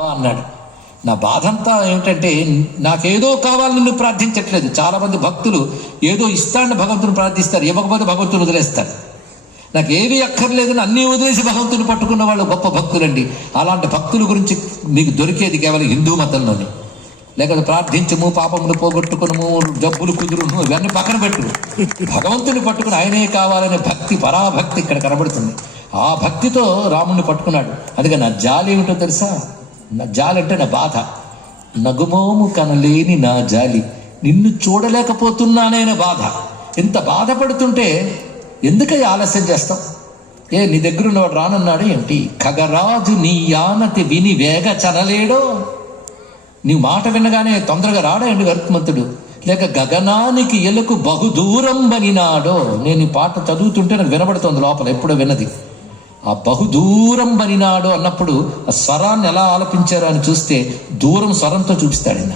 అన్నాడు. నా బాధ అంతా ఏమిటంటే నాకేదో కావాలని నువ్వు ప్రార్థించట్లేదు. చాలామంది భక్తులు ఏదో ఇస్తాడని భగవంతుని ప్రార్థిస్తారు. ఇవ్వకపోతే భగవంతుని వదిలేస్తారు. నాకు ఏవి అక్కర్లేదని అన్నీ వదిలేసి భగవంతుని పట్టుకున్న వాళ్ళు గొప్ప భక్తులండి. అలాంటి భక్తుల గురించి నీకు దొరికేది కేవలం హిందూ మతంలోనే. లేకపోతే ప్రార్థించము పాపములు పోగొట్టుకును డబ్బులు కుదురును ఇవన్నీ పక్కన పెట్టు. భగవంతుని పట్టుకుని ఆయనే కావాలనే భక్తి పరాభక్తి ఇక్కడ కనబడుతుంది. ఆ భక్తితో రాముణ్ణి పట్టుకున్నాడు. అందుకే నా జాలి ఏమిటో తెలుసా? నా జాలి అంటే నా బాధ. నగుమోము కనలేని నా జాలి. నిన్ను చూడలేకపోతున్నానే బాధ. ఇంత బాధపడుతుంటే ఎందుకై ఆలస్యం చేస్తాం ఏ నీ దగ్గర ఉన్నవాడు రానన్నాడు ఏమిటి ఖగరాజు నీ యానతి విని వేగ చనలేడో? నీ మాట వినగానే తొందరగా రాడాయండి గరుత్మంతుడు లేక గగనానికి ఎలకు బహుదూరం బనినాడో నేను ఈ పాట చదువుతుంటే నాకు వినబడుతోంది లోపల ఎప్పుడో విన్నది. ఆ బహుదూరం బనినాడు అన్నప్పుడు ఆ స్వరాన్ని ఎలా ఆలపించారు అని చూస్తే దూరం స్వరంతో చూపిస్తాడు ఆయన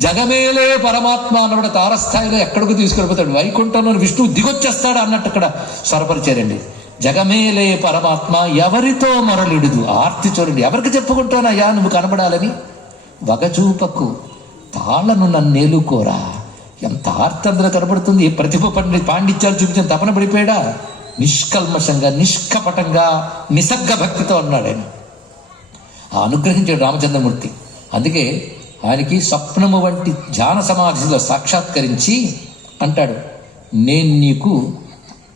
జగమేలే పరమాత్మ అన్నప్పుడు తారస్థాయిలో ఎక్కడికి తీసుకెళ్ళిపోతాడు. వైకుంఠంలో విష్ణువు దిగొచ్చేస్తాడు అన్నట్టు అక్కడ స్వరపరిచారండి. జగమేలే పరమాత్మ ఎవరితో మరలుడుదు? ఆర్తి చూడండి. ఎవరికి చెప్పుకుంటానయ్యా నువ్వు కనబడాలని? వగచూపకు తాళను నన్నేలుకోరా ఎంత ఆర్తంద్ర కనబడుతుంది? ప్రతిభ పండి పాండిత్యాలు చూపించిన తపన పడిపోయాడా? నిష్కల్మషంగా నిష్కపటంగా నిసర్గ భక్తితో అన్నాడు ఆయన. ఆ అనుగ్రహించాడు రామచంద్రమూర్తి. అందుకే ఆయనకి స్వప్నము వంటి ధ్యాన సమాధిలో సాక్షాత్కరించి అంటాడు నేను నీకు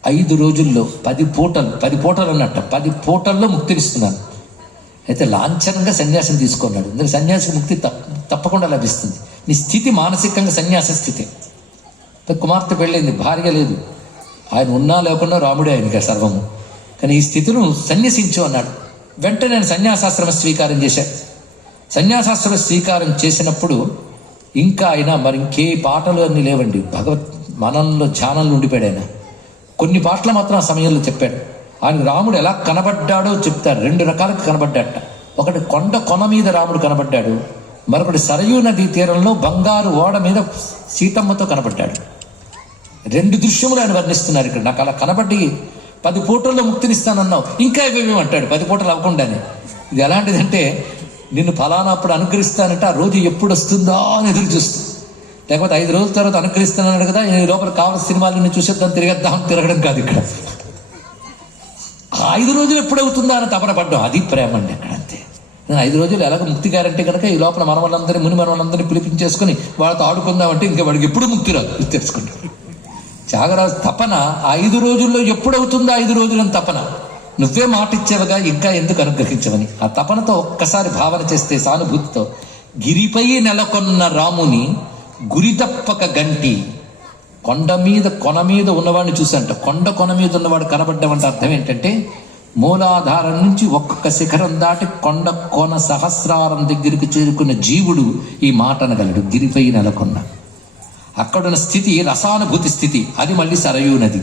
ఐదు రోజుల్లో పది పూటలు పది పూటలు అన్నట్ట పది పూటల్లో ముక్తినిస్తున్నాను. అయితే లాంఛనంగా సన్యాసం తీసుకున్నాడు. అందుకే సన్యాసి ముక్తి తప్ప తప్పకుండా లభిస్తుంది. నీ స్థితి మానసికంగా సన్యాస స్థితి. కుమార్తె పెళ్ళింది భార్య లేదు. ఆయన ఉన్నా లేకున్నా రాముడే ఆయనకి సర్వము. కానీ ఈ స్థితిను సన్యసించు అన్నాడు. వెంటనే నేను సన్యాసాశ్రమ స్వీకారం చేశాను సన్యాసాశ్రమ స్వీకారం చేసినప్పుడు ఇంకా ఆయన మరి ఇంకే పాటలు అన్ని లేవండి. భగవత్ మనంలో ధ్యానంలో ఉండిపోయాడు ఆయన. కొన్ని పాటలు మాత్రం ఆ సమయంలో చెప్పాడు. ఆయన రాముడు ఎలా కనబడ్డాడో చెప్తారు. రెండు రకాలకు కనబడ్డాట ఒకటి కొండ కొన మీద రాముడు కనబడ్డాడు. మరొకటి సరయూ నదీ తీరంలో బంగారు ఓడ మీద సీతమ్మతో కనబడ్డాడు. రెండు దృశ్యములు ఆయన వర్ణిస్తున్నారు ఇక్కడ. నాకు అలా కనబడి పది పూటల్లో ముక్తినిస్తానన్నావు. ఇంకా ఇవేమేమి అంటాడు. పది పూటలు అవ్వకుండానే. ఇది ఎలాంటిదంటే నిన్ను ఫలానాప్పుడు అనుకరిస్తానంటే ఆ రోజు ఎప్పుడు వస్తుందా అని ఎదురు చూస్తుంది. లేకపోతే ఐదు రోజుల తర్వాత అనుకరిస్తున్నాడు కదా ఈ లోపల కావాల్సిన సినిమాలను చూసేద్దాం తిరగద్దాం తిరగడం కాదు ఇక్కడ. ఐదు రోజులు ఎప్పుడవుతుందా అని తపన పడ్డం. అది ప్రేమ అండి అక్కడ అంతే. నేను ఐదు రోజులు ఎలాగ ముక్తి గారంటే కనుక ఈ లోపల మన వాళ్ళందరినీ ముని మన వాళ్ళందరినీ పిలిపించేసుకుని వాళ్ళతో ఆడుకుందామంటే ఇంకా వాడికి ఎప్పుడు ముక్తి రాదు. తెలుసుకుంటాడు త్యాగరాజు తపన ఆ ఐదు రోజుల్లో ఎప్పుడవుతుందో ఐదు రోజులను తపన. నువ్వే మాట ఇచ్చేవగా ఇంకా ఎందుకు అనుగ్రహించవని. ఆ తపనతో ఒక్కసారి భావన చేస్తే సానుభూతితో గిరిపై నెలకొన్న రాముని గురి తప్పక గంటి కొండ మీద కొన మీద ఉన్నవాడిని చూసంట కొండ కొన మీద ఉన్నవాడు కనబడ్డమంటే అర్థం ఏంటంటే మూలాధారం నుంచి ఒక్కొక్క శిఖరం దాటి కొండ కొన సహస్రారం దగ్గరికి చేరుకున్న జీవుడు ఈ మాట అనగలడు గిరిపై నెలకొన్న అక్కడున్న స్థితి రసానుభూతి స్థితి. అది మళ్ళీ సరయూ నది.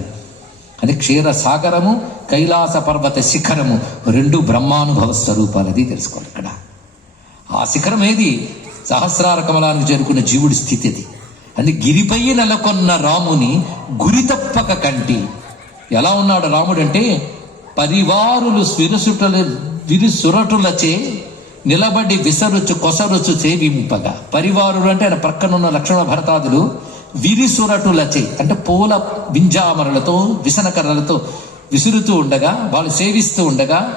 అది క్షీర సాగరము కైలాస పర్వత శిఖరము. రెండు బ్రహ్మానుభవ స్వరూపాలది తెలుసుకోవాలి ఇక్కడ. ఆ శిఖరం ఏది సహస్రార కమలానికి చేరుకున్న జీవుడి స్థితి అది అది గిరిపై నెలకొన్న రాముని గురి తప్పక కంటి. ఎలా ఉన్నాడు రాముడంటే పరివారులు విరుసుటలు విరుసురటులచే నిలబడి విసరుచు కొసరుచు సేవింపగా పరివారులు అంటే ఆయన ప్రక్కనున్న లక్ష్మణ భరతాదులు విరిసురటులచే అంటే పూల బింజామరలతో విసనకర్రలతో విసురుతూ ఉండగా వాళ్ళు సేవిస్తూ ఉండగా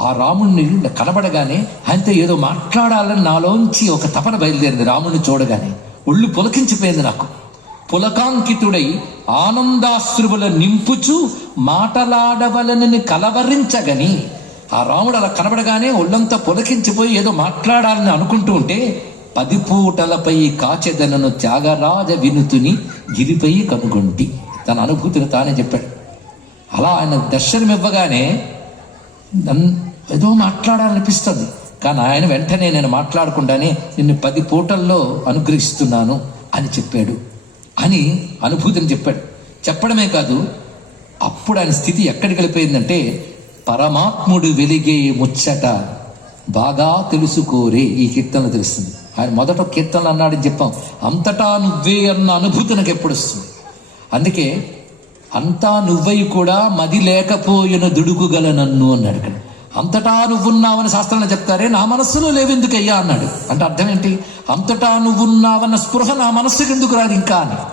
ఆ రాముణ్ణి కనబడగానే ఆయనతో ఏదో మాట్లాడాలని నాలోంచి ఒక తపన బయలుదేరింది రాముణ్ణి చూడగానే. ఒళ్ళు పులకించిపోయింది నాకు. పులకాంకితుడై ఆనందాశ్రువుల నింపుచు మాటలాడవలనని కలవరించగని ఆ రాముడు అలా కనబడగానే ఒళ్ళంతా పులకించిపోయి ఏదో మాట్లాడాలని అనుకుంటూ ఉంటే పది పూటలపై కాచెదనను త్యాగరాజ వినుతుని గిరిపై కనుగొంటి. తన అనుభూతిని తానే చెప్పాడు. అలా ఆయన దర్శనం ఇవ్వగానే నన్- ఏదో మాట్లాడాలనిపిస్తుంది. కానీ ఆయన వెంటనే నేను మాట్లాడకుండానే నిన్ను పది పూటల్లో అనుగ్రహిస్తున్నాను అని చెప్పాడు. అని అనుభూతిని చెప్పాడు. చెప్పడమే కాదు అప్పుడు ఆయన స్థితి ఎక్కడికి వెళ్ళిపోయిందంటే పరమాత్ముడు వెలిగే ముచ్చట బాగా తెలుసుకోరే ఈ కీర్తన తెలుస్తుంది. ఆయన మొదట కీర్తనలు అన్నాడని చెప్పాం. అంతటా నువ్వే అన్న అనుభూతి నాకు ఎప్పుడు వస్తుంది? అందుకే అంతా నువ్వై కూడా మది లేకపోయిన దుడుకుగల నన్ను అన్నాడు ఇక్కడ. అంతటా నువ్వున్నావని శాస్త్రాన్ని చెప్తారే నా మనస్సులో లేవెందుకయ్యా అన్నాడు. అంటే అర్థం ఏంటి? అంతటా నువ్వున్నావన్న స్పృహ నా మనస్సుకి ఎందుకు రాదు ఇంకా అని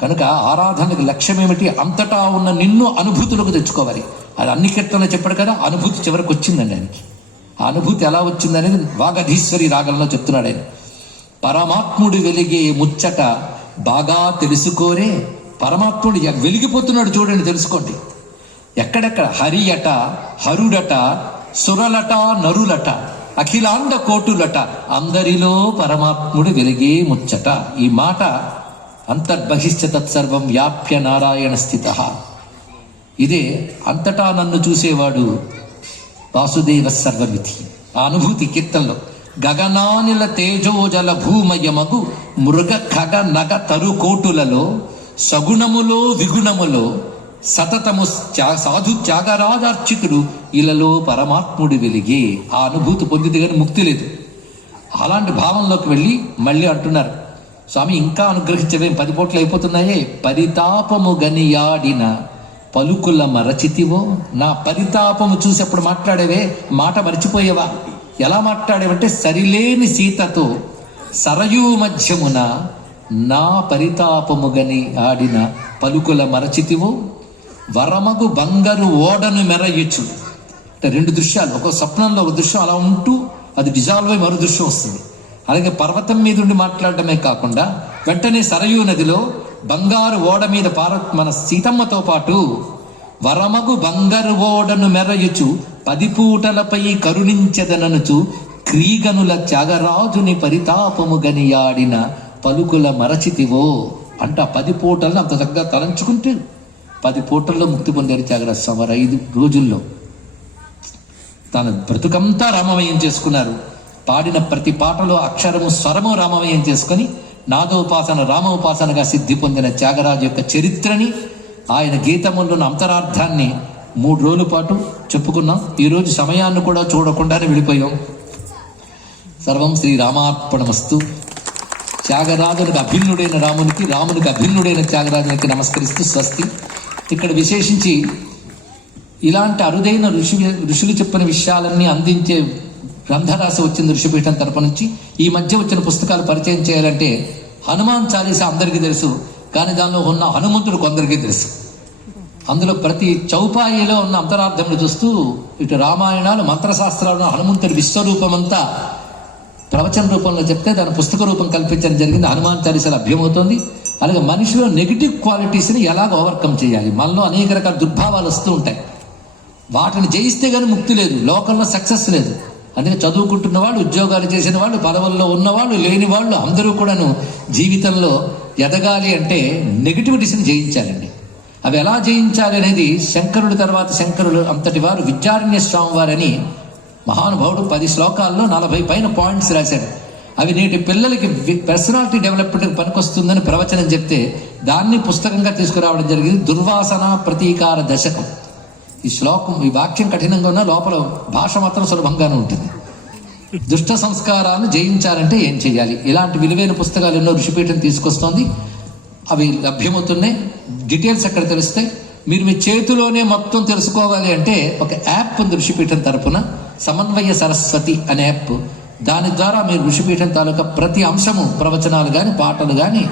కనుక ఆరాధనకు లక్ష్యం ఏమిటి అంతటా ఉన్న నిన్ను అనుభూతులకు తెచ్చుకోవాలి. అది అన్ని కీర్తనలో చెప్పాడు కదా అనుభూతి చివరికి వచ్చిందండి ఆయనకి. ఆ అనుభూతి ఎలా వచ్చిందనేది వాగధీశ్వరి రాగంలో చెప్తున్నాడు ఆయన. పరమాత్ముడు వెలిగే ముచ్చట బాగా తెలుసుకోరే. పరమాత్ముడు వెలిగిపోతున్నాడు చూడండి తెలుసుకోండి. ఎక్కడెక్కడ? హరి అట హరుడట సురలట నరులట అఖిలాండ కోటులట. అందరిలో పరమాత్ముడు వెలిగే ముచ్చట. ఈ మాట అంతర్బహిష్ట తత్సర్వం వ్యాప్య నారాయణ స్థిత ఇదే అంతటా నన్ను చూసేవాడు వాసుదేవ సర్వమితి ఆ అనుభూతి కీర్తనలో గగనానిల తేజోజల భూమయమగు మృగ ఖగ నగ తరుకోటులలో సగుణములో విగుణములో సతతము సాధు త్యాగరాజార్చితుడు ఇలలో పరమాత్ముడు వెలిగే. ఆ అనుభూతి పొందితే కానీ ముక్తి లేదు. అలాంటి భావంలోకి వెళ్ళి మళ్ళీ అంటున్నారు. స్వామి ఇంకా అనుగ్రహించవేం. పది పోట్లు అయిపోతున్నాయే. పరితాపము గనియాడిన పలుకుల మరచితివో. నా పరితాపము చూసి అప్పుడు మాట్లాడేవే. మాట మర్చిపోయేవా? ఎలా మాట్లాడేవంటే సరిలేని సీతతో సరయూ మధ్యమున నా పరితాపము గని ఆడిన పలుకుల మరచితివో. వరమగు బంగారు ఓడను మెరయచ్చు అంటే రెండు దృశ్యాలు. ఒక స్వప్నంలో ఒక దృశ్యం అలా ఉంటూ అది డిజాల్వ్ అయి మరో దృశ్యం వస్తుంది. అలాగే పర్వతం మీద ఉండి మాట్లాడటమే కాకుండా వెంటనే సరయూ నదిలో బంగారు ఓడ మీద పార మన సీతమ్మతో పాటు వరమగు బంగారు ఓడను మెరయుచు పది పూటలపై కరుణించదననుచు క్రీగనుల త్యాగరాజుని పరితాపము గనియాడిన పలుకుల మరచితివో అంట పది పూటలను అంత చక్కగా తలంచుకుంటే పది పూటల్లో ముక్తి పొందారు త్యాగరాజు స్వామి ఐదు రోజుల్లో. తన బ్రతుకంతా రామమయం చేసుకున్నారు. పాడిన ప్రతి పాటలో అక్షరము స్వరము రామమయం చేసుకొని నాదోపాసన రామోపాసనగా సిద్ధి పొందిన త్యాగరాజు యొక్క చరిత్రని ఆయన గీతములను అంతరార్థాన్ని మూడు రోజుల పాటు చెప్పుకున్నాం. ఈరోజు సమయాన్ని కూడా చూడకుండానే వెళ్ళిపోయాం సర్వం శ్రీ రామార్పణమస్తు. త్యాగరాజునికి అభిన్నుడైన రామునికి రామునికి అభిన్నుడైన త్యాగరాజునికి నమస్కరిస్తూ స్వస్తి. ఇక్కడ విశేషించి ఇలాంటి అరుదైన ఋషి ఋషులు చెప్పిన విషయాలన్నీ అందించే గ్రంథరాశి వచ్చింది ఋషిపీఠం తరపు నుంచి. ఈ మధ్య వచ్చిన పుస్తకాలు పరిచయం చేయాలంటే హనుమాన్ చాలీస అందరికీ తెలుసు. కానీ దానిలో ఉన్న హనుమంతుడు కొందరికీ తెలుసు. అందులో ప్రతి చౌపాయిలో ఉన్న అంతరార్థంలో చూస్తూ ఇటు రామాయణాలు మంత్రశాస్త్రాలు హనుమంతుడి విశ్వరూపమంతా ప్రవచన రూపంలో చెప్తే దాని పుస్తక రూపం కల్పించడం జరిగింది. హనుమాన్ చాలీస లభ్యమవుతుంది అలాగే మనిషిలో నెగిటివ్ క్వాలిటీస్ని ఎలాగ ఓవర్కమ్ చేయాలి. మనలో అనేక రకాల దుర్భావాలు వస్తూ ఉంటాయి. వాటిని జయిస్తే కానీ ముక్తి లేదు. లోకంలో సక్సెస్ లేదు. అందుకే చదువుకుంటున్న వాళ్ళు ఉద్యోగాలు చేసిన వాళ్ళు పదవుల్లో ఉన్నవాళ్ళు లేని వాళ్ళు అందరూ కూడాను జీవితంలో ఎదగాలి అంటే నెగిటివిటీస్ని జయించాలండి. అవి ఎలా జయించాలి అనేది శంకరుడు తర్వాత శంకరుడు అంతటి వారు విద్యారణ్య స్వామి వారని మహానుభావుడు పది శ్లోకాల్లో నలభై పైన పాయింట్స్ రాశాడు. అవి నేటి పిల్లలకి పర్సనాలిటీ డెవలప్మెంట్కి పనికొస్తుందని ప్రవచనం చెప్తే దాన్ని పుస్తకంగా తీసుకురావడం జరిగింది దుర్వాసన ప్రతీకార దశకం. ఈ శ్లోకం ఈ వాక్యం కఠినంగా ఉన్న లోపల భాష మాత్రం సులభంగానే ఉంటుంది. దుష్ట సంస్కారాలు జయించాలంటే ఏం చేయాలి ఇలాంటి విలువైన పుస్తకాలు ఎన్నో ఋషిపీఠం తీసుకొస్తోంది. అవి లభ్యమవుతున్నాయి. డీటెయిల్స్ ఎక్కడ తెలుస్తాయి? మీరు మీ చేతిలోనే మొత్తం తెలుసుకోవాలి అంటే ఒక యాప్ ఉంది ఋషిపీఠం తరపున. సమన్వయ సరస్వతి అనే యాప్. దాని ద్వారా మీరు ఋషిపీఠం తాలూకా ప్రతి అంశము ప్రవచనాలు కానీ పాటలు కానీ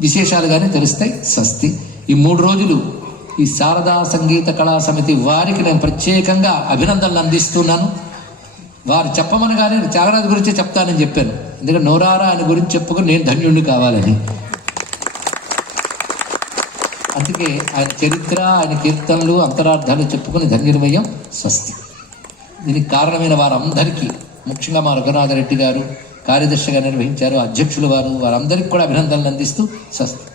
విశేషాలు కానీ తెలుస్తాయి. స్వస్తి. ఈ మూడు రోజులు ఈ శారదా సంగీత కళా సమితి వారికి నేను ప్రత్యేకంగా అభినందనలు అందిస్తున్నాను. వారు చెప్పమనగానే త్యాగరాజు గురించి చెప్తానని చెప్పాను. ఎందుకంటే నోరారా ఆయన గురించి చెప్పుకుని నేను ధన్యుణ్ణి కావాలని. అందుకే ఆయన చరిత్ర ఆయన కీర్తనలు అంతరార్థాలు చెప్పుకుని ధన్యమయం స్వస్తి. దీనికి కారణమైన వారందరికీ ముఖ్యంగా మా రఘునాథరెడ్డి గారు కార్యదర్శిగా నిర్వహించారు అధ్యక్షులు వారు వారందరికీ కూడా అభినందనలు అందిస్తూ స్వస్తి.